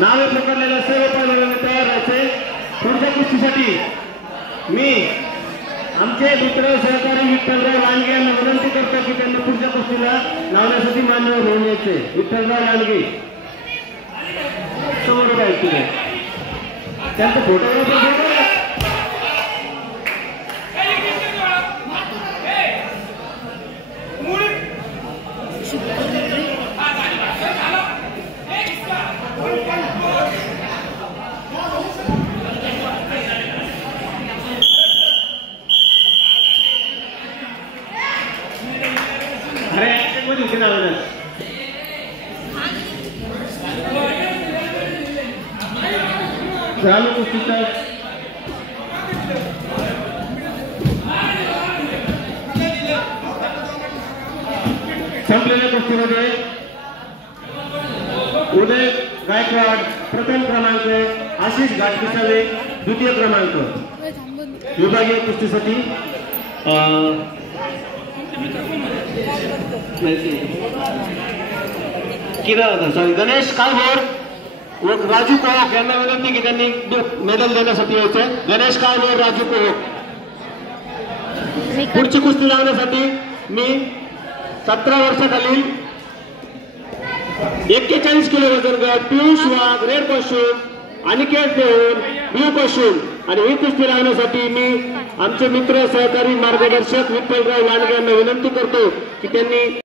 नावे पकडलेल्या सर्व पैलवानांनी तयार राहायचे। पुढच्या कुस्तीसाठी मी आमचे मित्र सहकारी विठ्ठलराव लांडगे यांना विनंती करतो की त्यांना पुढच्या कुस्तीला लावण्यासाठी मान्यवर होऊन यायचे। विठ्ठलराव लांडगे समोर पाहिजे त्यांचा फोटोग्राफर चालू कुस्तीचा संपलेल्या कुस्तीमध्ये उदय गायकवाड प्रथम क्रमांक, आशिष घाटपिसाळे द्वितीय क्रमांक। विभागीय कुस्तीसाठी गणेश काळभोर व राजू कोहक यांना विनंती की त्यांनी मेडल देण्यासाठी यायचं। गणेश काळभोर, राजू कोहक। पुढची कुस्ती लावण्यासाठी मी 17 वर्षाखालील 41 किलो वजन गट पियुष वाघ रेड कॉस्ट्यूम, अनिकेत देऊन ब्लू कॉस्ट्यूम आणि ही कुस्ती लावण्यासाठी मी आमचे मित्र सहकारी मार्गदर्शक विठ्ठलराव लांडगे यांना विनंती करतो की त्यांनी